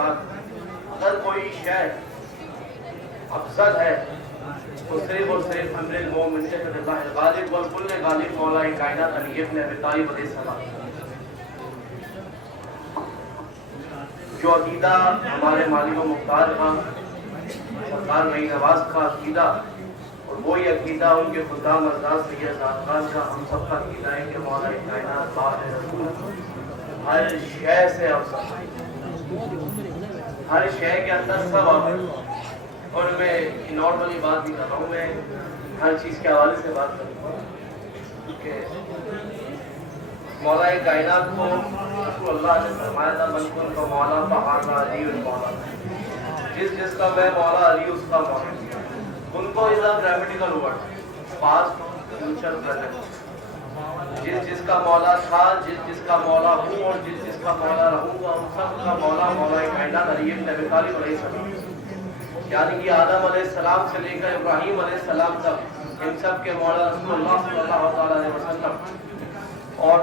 اگر کوئی شے افضل ہے تو صرف اور صرف امر المومن اللہ الغالب والکل غالب مولا کائنات علی ابن ابی طالب علیہ السلام، جو عقیدہ ہمارے مالک و مختار کا سرکار نئی نواز کا عقیدہ اور وہی عقیدہ ان کے خدام حضرات سید زادگان کا ہم سب کا عقیدہ ہے کہ مولا کائنات باہر رسول ہر شے سے افضل، ہر شے کے اندر سب افضل۔ اور میں نارملی بات نہیں کر رہا ہوں، میں ہر چیز کے حوالے سے بات کروں گا کہ مولا کائنات کو رسول اللہ نے فرمایا تھا من کن کا مولا فہذا علی المولا، جس کا میں مولا علی اس کا مولا۔ ان کو is a grammatical word, past future present, جس کا مولا تھا، جس کا مولا ہوں اور جس کا مولا رہوں گا، ان سب کا مولا مولا کائنات علی ابن ابی طالب علیہ السلام، یعنی کہ آدم علیہ السلام سے لے کر ابراہیم علیہ السلام تک ان سب کے مولا رسول اللہ صلی اللہ علیہ وسلم، اور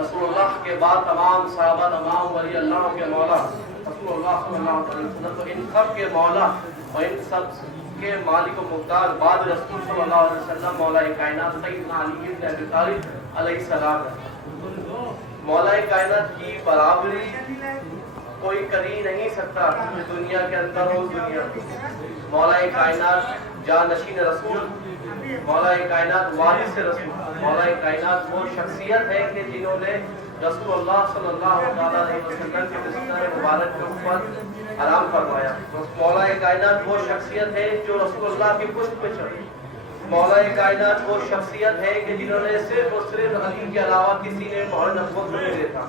رسول اللہ کے بعد تمام صحابہ تمام ولی اللہ کے مولا رسول اللہ صلی اللہ علیہ وسلم، تو ان سب کے مولا اور ان سب کے مالک و مختار بعد رسول صلی اللہ علیہ وسلم مولا کائنات سیدنا علی ابن ابی طالب علیہ السلام ہے۔ مولا کائنات کی برابری کوئی کر ہی نہیں سکتا دنیا کے اندر ہو دنیا میں۔ مولا کائنات جانشین رسول، مولا کائنات وارث رسول، مولا کائنات وہ شخصیت ہے کہ جنہوں نے رسول اللہ صلی اللہ علیہ وسلم کے بستر مبارک کے اوپر آرام فرمایا۔ مولا کائنات وہ شخصیت ہے جو رسول اللہ کی پشت پہ چڑھی۔ مولا کائنات وہ شخصیت ہے کہ جنہوں نے صرف اور صرف علی کے علاوہ کسی نے مہر نبوت نہیں دیتا۔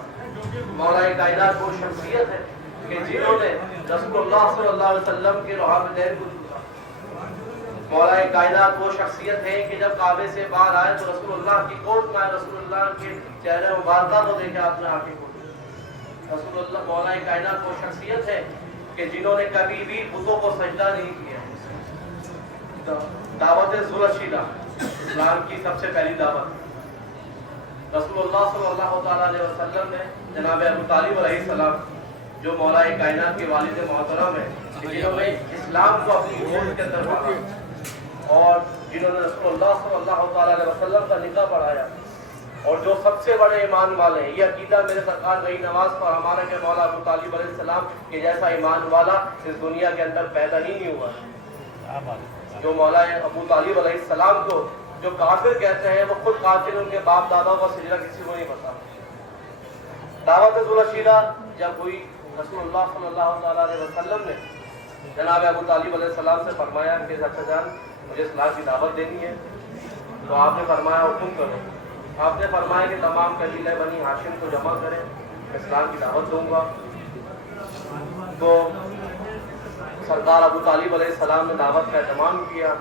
مولا کائنات وہ شخصیت ہے کہ جنہوں نے رسول اللہ صلی اللہ علیہ وسلم کے روحانی دین کو دیا۔ مولا کائنات وہ شخصیت ہے کہ جب کعبے سے باہر آئے تو رسول اللہ کی گود میں رسول اللہ کے چہرے مبارکہ کو دیکھے آپ نے آنکھیں کھولی۔ رسول اللہ مولا کائنات وہ شخصیت ہے کہ جنہوں نے کبھی بھی بتوں کو سجدہ نہیں کیا۔ دعوت ذوالرشیدہ اسلام کی سب سے پہلی دعوت رسول اللہ صلی اللہ علیہ وسلم نے جناب ابو طالب علیہ السلام جو مولا کائنات کے والد محترم ہیں، جنہوں نے اسلام کو اپنی گود کے اندر پڑھا اور جنہوں نے رسول اللہ صلی اللہ علیہ وسلم کا نکاح پڑھایا، اور جو سب سے بڑے ایمان والے ہیں، یہ عقیدہ میرے سرکار نئی نواز پر ہمارا کہ مولا ابو طالب علیہ السلام کے جیسا ایمان والا اس دنیا کے اندر پیدا ہی نہیں ہوا۔ جو مولا ابو طالب علیہ السلام کو جو کافر کہتے ہیں وہ خود کافر، ان کے باپ داداؤں کا سجدہ کسی کو نہیں پتا۔ دعوت ذوالرشیدہ جب ہوئی، رسول اللہ صلی اللہ علیہ وسلم نے جناب ابو طالب علیہ السلام سے فرمایا کہ چچا جان مجھے اسلام کی دعوت دینی ہے، تو آپ نے فرمایا حکم کرو۔ آپ نے فرمایا کہ تمام قبیلہ بنی ہاشم کو جمع کریں، اسلام کی دعوت دوں گا۔ تو سردار ابو طالب علیہ السلام نے دعوت کا اہتمام کیا،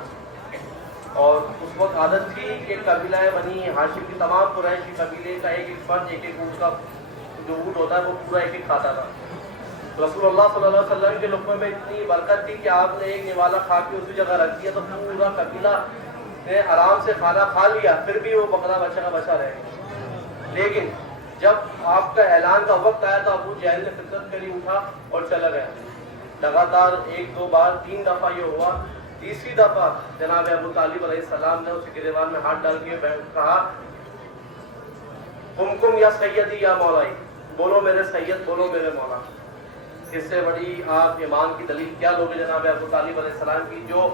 اور اس وقت عادت تھی کہ قبیلہ بنی ہاشم کی تمام قریشی قبیلے کا ایک ایک فرد ایک ایک اونٹ کا جو اونٹ ہوتا ہے وہ پورا ایک ایک کھاتا تھا۔ رسول اللہ صلی اللہ علیہ وسلم کے لقمے میں اتنی برکت تھی کہ آپ نے ایک نوالا کھا کے اسی جگہ رکھ دیا تو پورا قبیلہ نے آرام سے کھانا کھا لیا، پھر بھی وہ بکرا بچہ کا بچہ رہ گیا۔ لیکن جب آپ کا اعلان کا وقت آیا تو ابو جہل نے فطرت کے لیے اٹھا اور چلا گیا۔ لگاتار ایک دو بار تین دفعہ یہ ہوا، تیسری دفعہ جناب ابو طالب علیہ السلام نے اس کے گریبان میں ہاتھ ڈال کے کہا کم یا سیدی یا مولائی، بولو میرے سید، بولو میرے مولا۔ اس سے بڑی آپ ایمان کی دلیل کیا لوگے جناب ابو طالب علیہ السلام کی، جو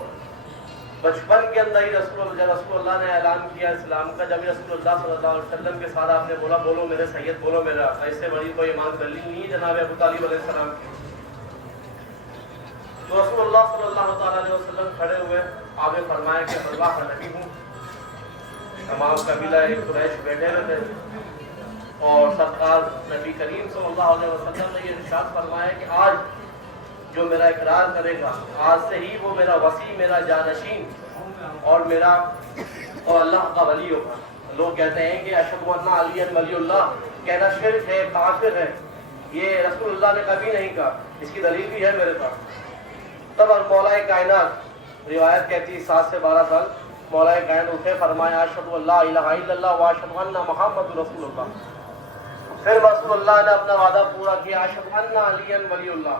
بچپن کے اندر ہی رسول اللہ نے اعلان کیا اسلام کا، جب رسول اللہ صلی اللہ علیہ وسلم کے ساتھ آپ نے بولا بولو میرے سید، بولو میرے آقا، اس سے بڑی کوئی ایمان دلیل نہیں ہے جناب ابو طالب علیہ السلام کی۔ تو رسول اللہ صلی اللہ علیہ وسلم کھڑے ہوئے، آپ نے فرمایا کہ اللہ کا نبی ہوں۔ تمام قبیلہ قریش بیٹھے ہوئے تھے، اور سرکار نبی کریم صلی اللہ علیہ وسلم نے یہ ارشاد فرمایا کہ آج جو میرا اقرار کرے گا، آج سے ہی وہ میرا وصی، میرا جانشین اور میرا اور اللہ کا ولی ہوگا۔ لوگ کہتے ہیں کہ اشہد ان علی ولی اللہ، کہنا شرک ہے، کافر ہے، یہ رسول اللہ نے کبھی نہیں کہا، اس کی دلیل بھی ہے میرے پاس۔ تب مولا کائنات، روایت کہتی ہے 7 سے 12 سال، مولا کائنات اٹھے، فرمایا اشہد ان لا الہ الا اللہ و اشہد ان محمد رسول اللہ۔ پھر رسول اللہ نے اپنا وعدہ پورا کیا، اشہد ان علی ولی اللہ۔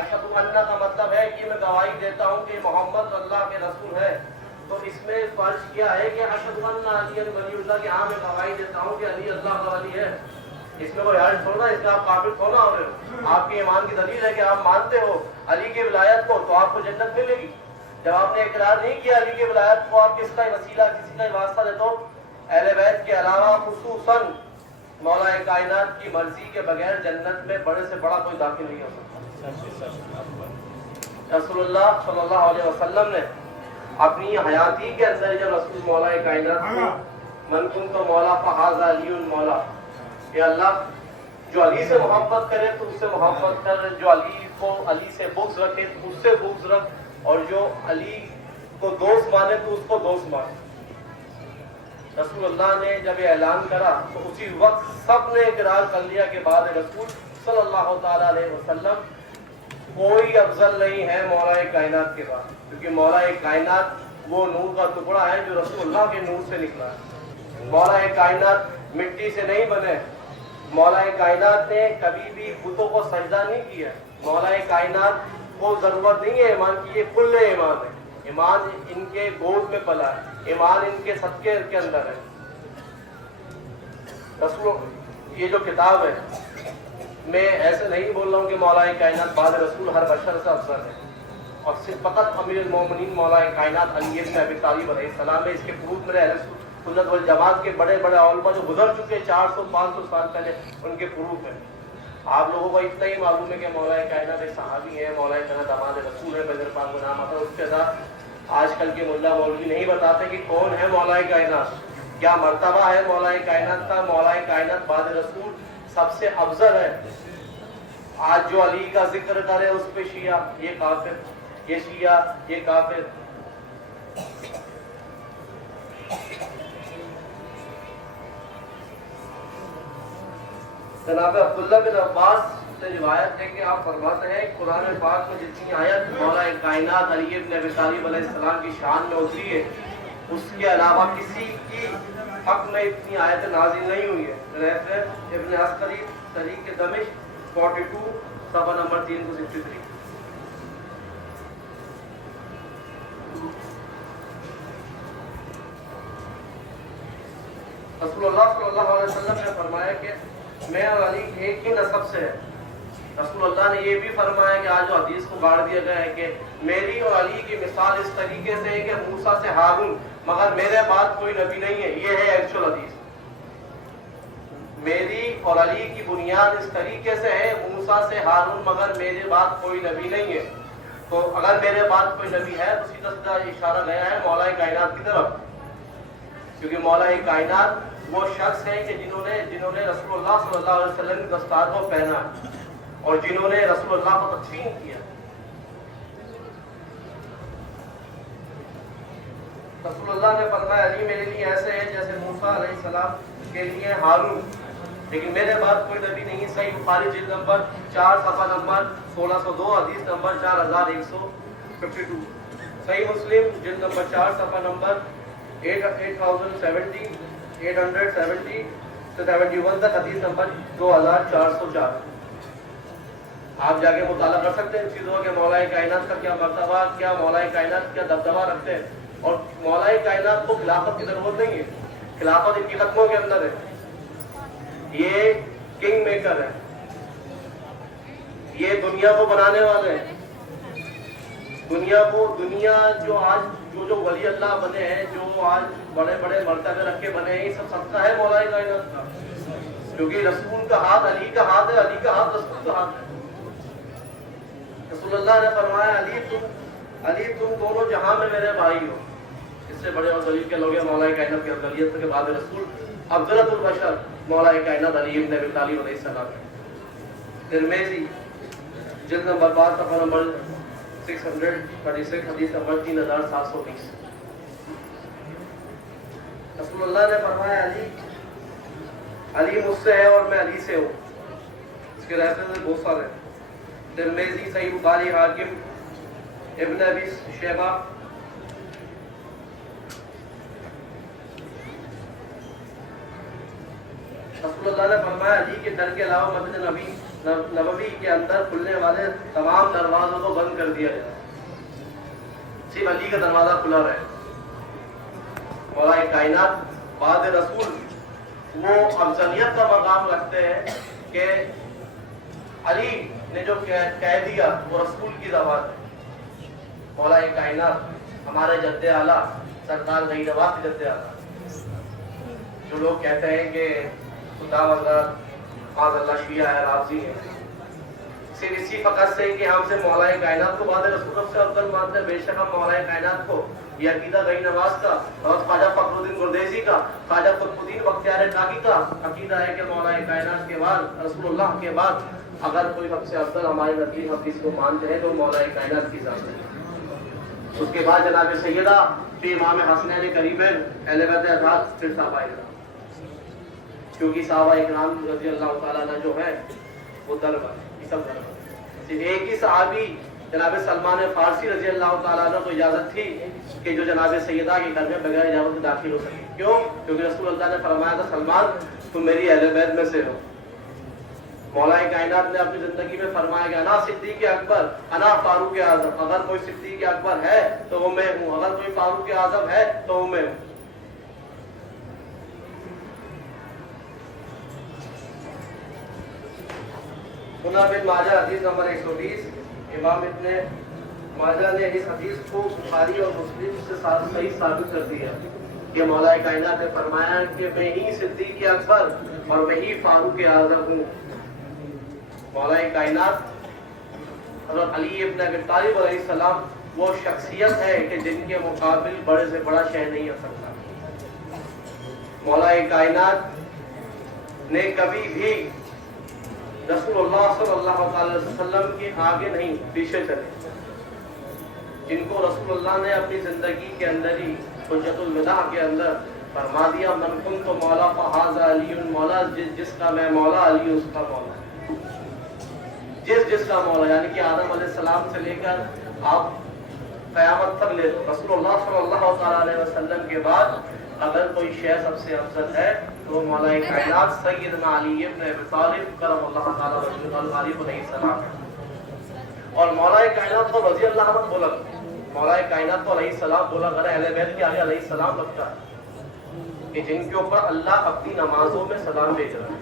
اشہد ان کا مطلب ہے کہ میں گواہی دیتا ہوں کہ محمد اللہ کے رسول ہے، تو اس میں فرض کیا ہے کہ اشہد ان علی ولی اللہ، کہ ہاں میں گواہی دیتا ہوں کہ علی اللہ کا ولی ہے۔ اس میں کوئی حرج تھوڑا، اس میں آپ کافر تھوڑا ہو رہے ہو، آپ کے ایمان کی دلیل ہے کہ آپ مانتے ہو علی کی ولایت کو، تو آپ کو جنت ملے گی۔ جب آپ نے اقرار نہیں کیا علی کی ولایت کو، آپ کس کا وسیلہ، کسی کا واسطہ دیتے ہو؟ اہل بیت کے علاوہ خصوصاً مولا کائنات کی مرضی کے بغیر جنت میں بڑے سے بڑا کوئی داخل نہیں ہو سکتا۔ رسول اللہ صلی اللہ علیہ وسلم نے اپنی حیاتی کے اندر جب رسول مولا کائنات کو من کنت مولا فہذا علی مولا، کہ اللہ جو علی سے محبت کرے تو اس سے محبت کر، جو علی سے بغض رکھے تو اس سے بغض رکھ، اور جو علی کو دوست مانے تو اس کو دوست مانے۔ رسول اللہ نے جب یہ اعلان کرا تو اسی وقت سب نے اقرار کر لیا کہ بعد رسول صلی اللہ تعالی علیہ وسلم کوئی افضل نہیں ہے مولا کائنات کے بعد، کیونکہ مولا کائنات وہ نور کا ٹکڑا ہے جو رسول اللہ کے نور سے نکلا ہے۔ مولا کائنات مٹی سے نہیں بنے، مولا کائنات نے کبھی بھی بتوں کو سجدہ نہیں کیا۔ مولا کائنات کو ضرورت نہیں ہے ایمان کی، یہ کل ایمان ہے، ایمان ان کے گود میں پلا ہے، ایمان ان کے صدقے کے اندر ہے۔ رسول یہ جو کتاب ہے، میں ایسے نہیں بول رہا ہوں کہ مولا کائنات بعد رسول ہر بشر سے افضل ہے، اور صرف فقط امیر المومنین مولا کائنات علی بن ابی طالب علیہ السلام ہے۔ اس کے پروف میرے اہل سنت والجماعت کے بڑے بڑے علماء جو گزر چکے 400-500 سال پہلے، ان کے پروف ہیں۔ آپ لوگوں کو اتنا ہی معلوم ہے کہ مولا کائنات ایک صحابی ہے، مولا کائنات داماد رسول ہے، بدر پاک کا نام آتا ہے۔ اس کے ساتھ آج کل کے ملا مولوی نہیں بتاتے کہ کون ہے مولا کائنات، کیا مرتبہ ہے مولا کائنات کا۔ مولا کائنات بعد رسول سب سے افضل ہے۔ آج جو علی کا ذکر کرے اس پہ شیعہ یہ کافر، یہ شیعہ یہ کافر۔ جناب عبداللہ بن عباس سے روایت ہے کہ آپ فرماتے ہیں قرآن پاک میں جتنی آیت مولا کائنات علی بن ابی طالب علیہ السلام کی شان میں اتری ہے، اس کے علاوہ کسی کی حق میں اتنی آیت نازل نہیں ہوئی ہے۔ ریفرنس ابن عسکری تاریخ دمشق 42 صفحہ نمبر 363۔ رسول اللہ صلی اللہ علیہ وسلم نے فرمایا کہ میں اور علی ایک ہی نسب سے ہے۔ رسول اللہ نے یہ بھی فرمایا کہ آج جو حدیث کو گاڑ دیا گیا ہے کہ میری اور علی کی مثال اس طریقے سے ہے کہ موسیٰ سے ہارون، مگر میرے بعد کوئی نبی نہیں ہے۔ یہ ہے ایکچوئل حدیث۔ میری اور علی کی بنیاد اس طریقے سے ہے موسیٰ سے ہارون، مگر میرے بعد کوئی نبی نہیں ہے۔ تو اگر میرے بعد کوئی نبی ہے تو سیدھا سیدھا اشارہ گیا ہے مولا کائنات کی طرف، کیونکہ مولا کائنات وہ شخص ہیں کہ جنہوں نے رسول اللہ صلی اللہ علیہ وسلم کی دستار کو پہنا اور جنہوں نے رسول اللہ کو تدفین کیا۔ رسول اللہ نے فرمایا علی میرے لیے ایسے ہے جیسے موسیٰ علیہ السلام کے لیے ہارون، لیکن میرے بعد کوئی نبی نہیں۔ صحیح بخاری جلد نمبر 4 صفحہ نمبر 1602 حدیث نمبر 4152۔ صحیح مسلم جلد نمبر 4 صفحہ نمبر 870 سے 71 تک حدیث نمبر 2404۔ آپ جا کے مطالعہ کر سکتے ہیں ان چیزوں کے، مولا کائنات کا کیا مرتبہ، کیا مولا کائنات کیا دبدبہ رکھتے ہیں۔ اور مولا کائنات کو خلافت کی ضرورت نہیں ہے، خلافت ان کی قدموں کے اندر ہے۔ یہ کنگ میکر ہے، یہ دنیا کو بنانے والے ہیں۔ دنیا جو آج جو ولی اللہ بنے ہیں، جو آج بڑے بڑے مرتبے رکھ کے بنے ہیں، یہ سب صدقہ ہے مولا کائنات کا، کیونکہ رسول کا ہاتھ علی کا ہاتھ ہے، علی کا ہاتھ رسول کا ہاتھ ہے۔ رسول اللہ نے فرمایا علی تم دونوں جہاں میں میرے بھائی ہو۔ اس سے بڑے اور دلیل کے لوگ ہیں مولا کائنات کی افضلیت کے بعد رسول افضلۃ البشر مولا کائنات علی بن ابی طالب علیہ السلام ہے۔ ترمذی جلد نمبر 5 صفحہ نمبر 636 حدیث نمبر 3720۔ رسول اللہ نے فرمایا علی مجھ سے ہے اور میں علی سے ہوں۔ اس کے ریفرنس بہت سارے ہیں۔ ترمذی، صحیح بخاری، حاکم، ابن ابی شیبہ۔ رسول رسول اللہ نے فرمایا علی کے در کے علاوہ مسجد نبوی کے اندر کھلنے والے تمام دروازوں کو بند کر دیا جائے، صرف علی کا دروازہ کھلا رہے۔ مولا کائنات بعد رسول وہ افضلیت کا مقام رکھتے ہیں کہ علی نے جو کہہ دیا وہ رسول کی زبان ہے۔ مولا کائنات ہمارے جد اعلیٰ سرکار غیر نواز جد اعلیٰ، جو لوگ کہتے ہیں کہ خدا معاذ اللہ شیعہ ہے، رافضی ہے، صرف اسی فقط سے کہ ہم سے مولا کائنات کو بعد رسول سے افضل مانتے ہیں۔ بے شک ہم مولا کائنات کو یہ عقیدہ غیر نواز کا اور خواجہ فخر الدین گردیزی کا، خواجہ قطب الدین بختیار کاکی کا عقیدہ ہے کہ مولا کائنات کے بعد رسول اللہ کے بعد اگر کوئی سب سے افضل ہمارے نبی حدیث کو مانتے ہیں تو مولا کائنات کی ذات ہے۔ اس کے بعد جناب سیدہ پھر امام حسنین کریمین اہل بیت اطہار، پھر صحابہ اکرام، کیونکہ صحابہ اکرام رضی اللہ تعالیٰ عنہ جو ہے وہ درب ہے، یہ سب درب ہے۔ صرف ایک ہی صحابی جناب سلمان فارسی رضی اللہ تعالیٰ عنہ کو اجازت تھی کہ جو جناب سیدہ کے گھر میں بغیر اجازت کے داخل ہو سکے۔ کیوں؟ کیونکہ رسول اللہ نے فرمایا تھا سلمان تم میری اہل بیت میں سے ہو۔ مولا کائنات نے اپنی زندگی میں فرمایا کہ انا صدیق اکبر انا فاروق اعظم، اگر کوئی صدیق اکبر ہے تو وہ میں ہوں، اگر کوئی فاروق اعظم ہے تو وہ میں ہوں۔ سنن ابن ماجہ حدیث نمبر 120، امام ابن ماجہ نے اس حدیث کو بخاری اور مسلم سے صحیح ثابت کر دیا کہ مولا کائنات نے فرمایا کہ میں ہی صدیق اکبر اور میں ہی فاروق اعظم ہوں۔ مولا کائنات حضرت علی ابن ابی طالب علیہ السلام وہ شخصیت ہے کہ جن کے مقابل بڑے سے بڑا شہ نہیں آ سکتا۔ مولا کائنات نے کبھی بھی رسول اللہ صلی اللہ علیہ وسلم کے آگے نہیں پیچھے چلے۔ جن کو رسول اللہ نے اپنی زندگی کے اندر ہی حجت الوداع کے اندر فرما دیا من کنت مولا فہذا علی مولا، جس کا میں مولا علی اس کا مولا، جس کا مولا، یعنی کہ آدم علیہ السلام سے لے کر آپ قیامت تک لے لو، رسول اللہ صلی اللہ علیہ وسلم کے بعد اگر کوئی شے سب سے افضل ہے تو مولا کائنات سیدنا علی ابن ابی طالب کرم اللہ تعالی وجہہ علیہ السلام ہے۔ اور مولا کائنات کو رضی اللہ عنہ بولا، مولا کائنات کو علیہ السلام بولا کر اہل بیت کے آگے علیہ السلام لگتا ہے کہ جن کے اوپر اللہ اپنی نمازوں میں سلام بھیج رہا ہے۔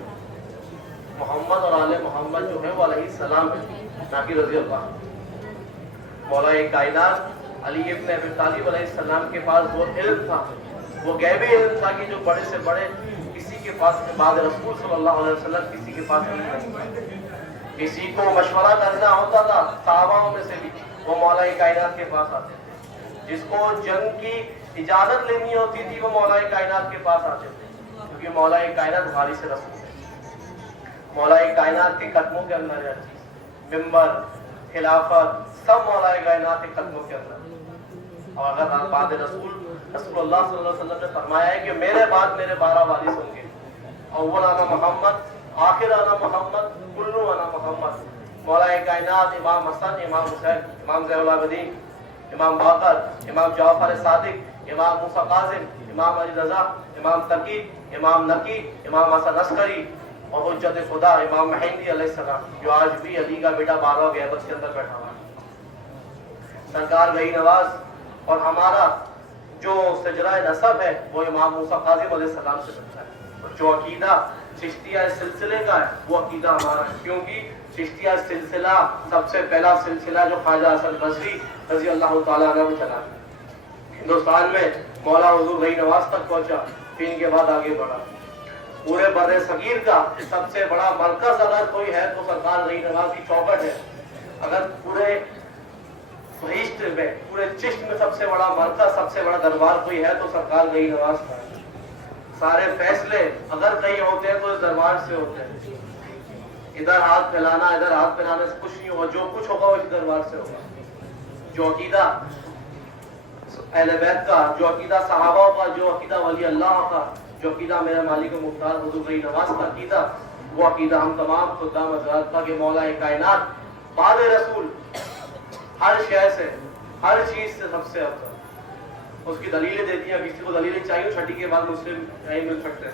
محمد اور آل محمد جو ہے وہ علیہ السلام ہے، نہ کہ رضی اللہ۔ مولا کائنات علی ابن ابی طالب علیہ السلام کے پاس وہ علم تھا، وہ غیبی علم تھا کہ جو بڑے سے بڑے کسی کے پاس بعد رسول صلی اللہ علیہ وسلم کسی کے پاس نہیں۔ کسی کو مشورہ کرنا ہوتا تھا صحابہ میں سے بھی وہ مولا کائنات کے پاس آتے تھے، جس کو جنگ کی اجازت لینی ہوتی تھی وہ مولا کائنات کے پاس آتے تھے، کیونکہ مولا کائنات بھاری سے رسول ہے۔ مولا کائنات کے قدموں کے اندر ہے منبر، خلافت، سب مولا کائنات کے قدموں کے اندر۔ اور اگر بعد رسول اللہ صلی اللہ علیہ وسلم نے فرمایا ہے کہ میرے بعد میرے 12 وارث ہوں گے، اول انا محمد، آخر انا محمد، کلو انا محمد۔ مولا کائنات امام حسن، امام حسین، امام زین العابدین، امام باقر، امام جعفر صادق، امام موسیٰ کاظم، امام علی رضا، امام تقی، امام نقی، امام حسن عسکری اور حجت خدا امام مہدی علیہ السلام، جو آج بھی علی کا بیٹا 12 غیبت کے اندر بیٹھا ہوا ہے۔ سرکار غیر نواز اور ہمارا جو سجرہ نسب ہے وہ امام موسیٰ کاظم علیہ السلام سے بنتا ہے، اور جو عقیدہ چشتیہ سلسلے کا ہے وہ عقیدہ ہمارا ہے، کیونکہ چشتیہ سلسلہ سب سے پہلا سلسلہ جو خواجہ حسن بصری رضی اللہ تعالیٰ عنہ چلا ہندوستان میں مولا حضور غیر نواز تک پہنچا، پھر ان کے بعد آگے بڑھا۔ پورے بر صغیر کا سب سے بڑا مرکز اگر کوئی ہے تو سرکار غیر نواز کی چوکٹ ہے۔ اگر پورے بہشت میں، پورے چشت میں سب سے بڑا مرکز، سب سے بڑا دربار کوئی ہے تو سرکار غیر نواز کا ہے۔ سارے فیصلے اگر کہیں ہوتے ہیں تو اس دربار سے ہوتے ہیں۔ ادھر ہاتھ پھیلانا ادھر ہاتھ پھیلانے سے کچھ نہیں ہوگا، جو کچھ ہوگا وہ اس دربار سے ہوگا۔ جو عقیدہ اہل بیت کا، جو عقیدہ صحابہ کا، جو عقیدہ ولی اللہ کا، جو عقیدہ میرے مالک و مختار حضور غیر نواز کا عقیدہ، وہ عقیدہ ہم تمام خدام حضرات کا کہ مولا کائنات بعد رسول ہر شے سے، ہر چیز سے سب سے افضل۔ اس کی دلیلیں دیتی ہیں، کسی کو دلیلیں چاہیے چھٹی کے بعد مسلم نہیں مل سکتے۔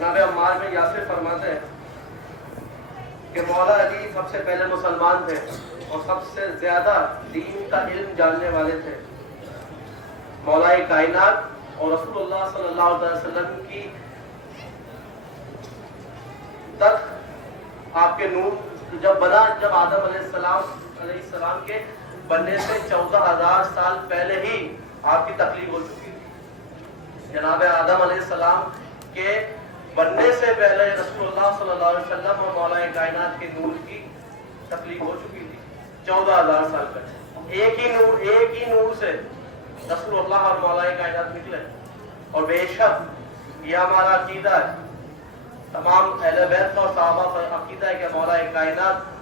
جناب عمار بن یاسر فرماتے ہیں کہ مولا علی سب سے پہلے مسلمان تھے اور سب سے زیادہ دین کا علم جاننے والے تھے. مولا کائنات اور رسول اللہ صلی اللہ علیہ وسلم کی تک آپ کے نور جب بنا، جب آدم علیہ السلام کے بننے سے 14,000 سال پہلے ہی آپ کی تخلیق ہو چکی تھی. جناب آدم علیہ السلام کے بننے سے پہلے رسول اللہ صلی اللہ علیہ وسلم اور مولا کائنات کے نور کی تخلیق ہو چکی تھی 14,000 سال پہلے. ایک ہی نور سے رسول اللہ اور مولا کائنات نکلے. اور بے شک یہ ہمارا عقیدہ ہے، تمام اہل بیت اور صحابہ کا عقیدہ ہے کہ مولا کائنات